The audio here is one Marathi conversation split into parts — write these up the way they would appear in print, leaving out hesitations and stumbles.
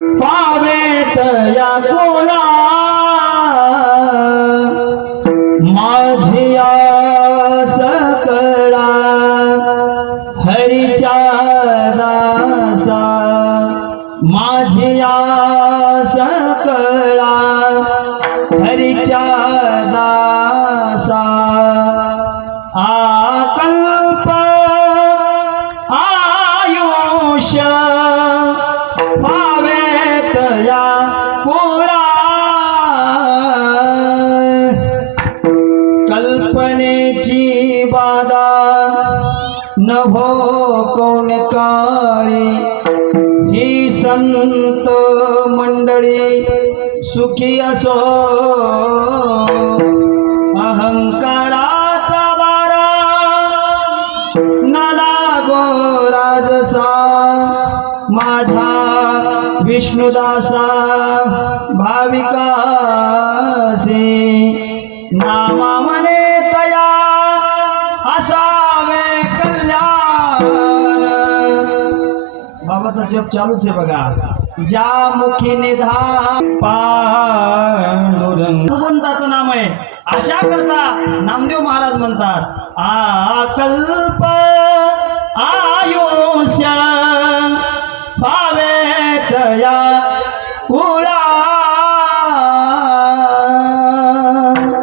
पावेत या कोणा माझिया सकळा हरीच्या दासा माझिया सकळा हरीच्या दासा आकल्प आयुष्य पावेत या कोणा कल्पनेची बाधा नभो कोण काळी ही संत मंडळी सुखी असो अहंकाराचा वारा न लागो राजसा माझा विष्णुदासा भाविकासी नामा मने तया असावे कल्याण। बाबाचा जप चालूच आहे बघा। ज्या मुखी निधा पांडुरंग भगवंताचं नाम आहे अशा करता नामदेव महाराज म्हणतात आकल्प आयुष्य पावेत या कुळा।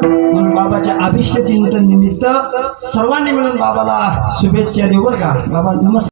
म्हणून बाबाच्या अभिष्ट चिंतन निमित्त सर्वांनी मिळून बाबाला शुभेच्छा देऊ बरं का। बाबा नमस्कार।